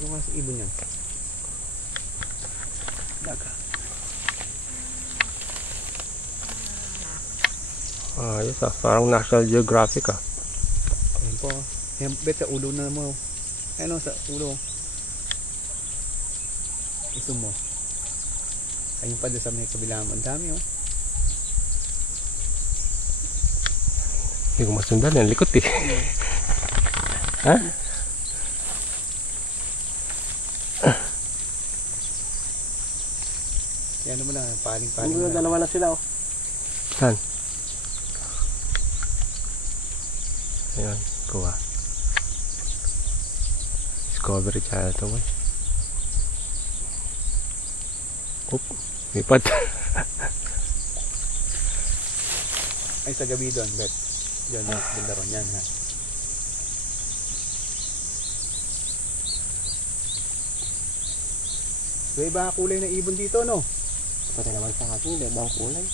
Yung mas ibon yan. Daga. Ayos ah, parang National Geographic ah. Ayan po. Ayan, bet sa ulo na mo. Ayan o, sa ulo. Iso mo. Ayun pa doon sa may kabila mo. Ang dami oh. Hindi ko masundan yan, likot eh. Ha? Yan mo na, paling-paling. Dalawa na sila oh. Saan? Ayan, kuha. Discovery Channel to boy. Oop, lipad. Ay, sa gabi doon, bet. Yan, bunda ron yan, ha. May iba kulay na ibon dito, no? Pati naman sa akin, ibang kulay.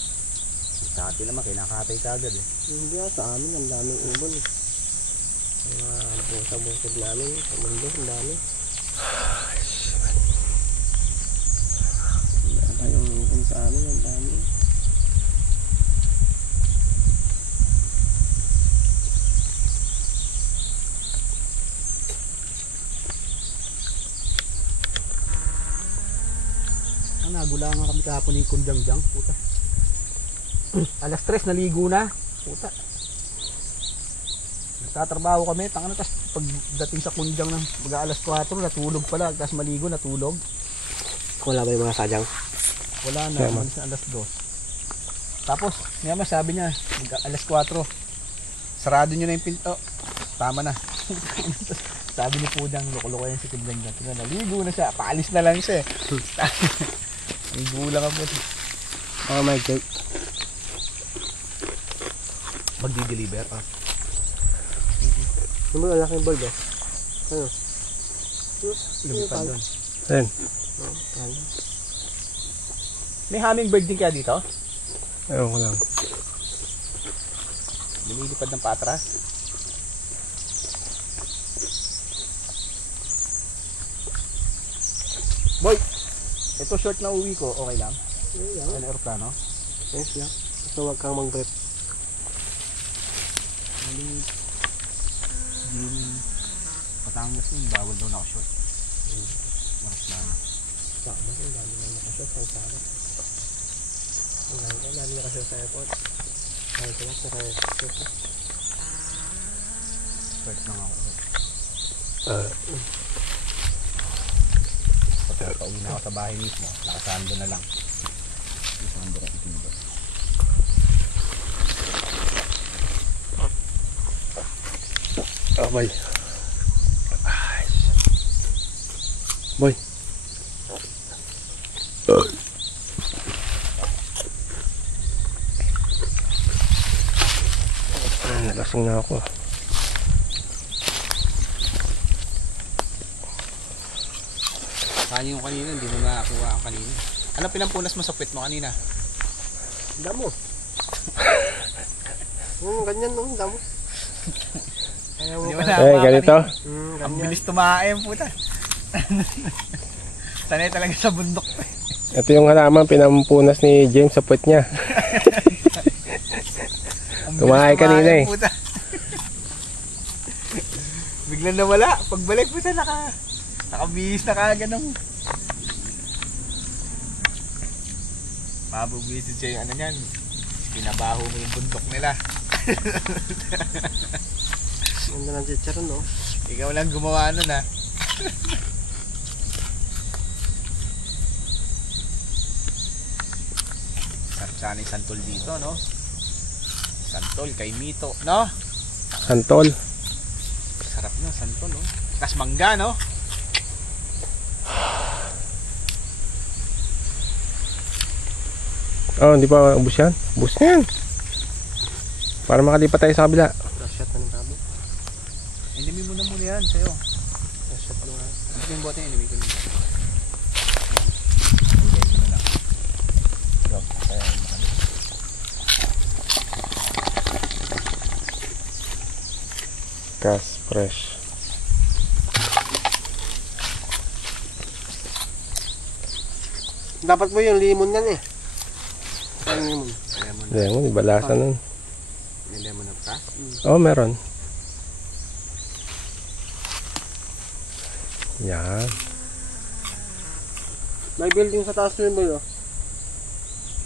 Sa atin naman, kinakatay ka agad, eh. Hindi ah, sa amin, ang daming ibon eh. Mga busa-busag namin, sa mundo, ang dami. Wala tayong ibon sa amin, ang dami. Nagulangan kami kahapon ni Kunjang-jang, puta. Alas 3 naligo na, puta. Nagtatrabaho kami, tanga na, tas pagdating sa Kunjang ng alas 4, natulog pala, tas maligo, natulog. Wala ba yung mga sadyang? Wala na, umalis na alas 2. Tapos, ngayon sabi niya, alas 4, sarado nyo na yung pinto. Tama na. Sabi ni Pudang, loko-loko yan si Kunjang-jang. Naligo na siya, paalis na lang siya. May gulang ka po. Oh my God. Magdi-deliver ah. Yung mga laking bulb eh. Ano? Lumipad doon. Ayan. May hummingbird din kaya dito? Ewan ko lang. Lumilipad ng patras. Boy! Ito short na uwi ko, okay lang? Okay lang. Ano aeroplano? Yes lang. So wag kang mag-grip. Patangas yun, bawal daw naka-short. Aeroplano. Saan? Ang dami na nakashot sa sarap. Ang dami nakashot sa airport. Ay, ito lang sa airport. First lang ako. Pauwi na ako sa bahay mismo, nakasando na lang. Nakasando ka itinda. Oh boy. Boy. Nalasing na ako. Kanya yung kanina, hindi mo nakakuha ang kanina. Ano pinampunas mo sa puwet mo kanina? Damo. Ganyan no, damo. Ayaw mo Eh, ganito. Ang bilis tumae, puta. Sanay talaga sa bundok. Ito yung halaman pinampunas ni James sa puwet niya. Tumahay kanina eh. Puta. Biglang nawala. Pagbalik puta, nakabihis na kaagad ng mabubisit siya yung ano niyan. Pinabaho mo yung bundok nila. Ganda ng chicharon no. Ikaw lang gumawa nun ha. Sarap sana yung santol dito, no? Santol kay Mito, no? Santol. Sarap na santol, no? Tas mangga, no? Oh, hindi pa ubus yan? Ubus yan. Para makalipat tayo sa kabila. Shot na ng tabo. Inimin mo na muna yan sa'yo. Shot mo nga. Ito yung bote, inimin ko nito. Ilagay mo na lang. Drop, kaya makalipat. Gas fresh. Dapat po yung limon yan eh. Ano limon? Lemon, iba lasa nun. May lemon na pa. Oh, meron. Yan. May building sa taas nun boy oh.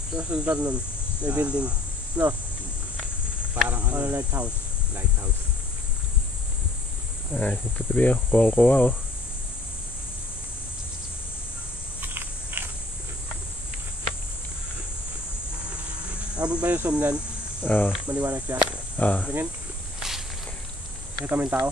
Sa sundar nun. May building. No, Parang para lighthouse. lighthouse. Ay, ito tabi oh. Kuwang-kuwa oh. Abot ba yung zoom nan? Ah, Maliwanag siya. ah. Ganyan. Kita mo yung tao?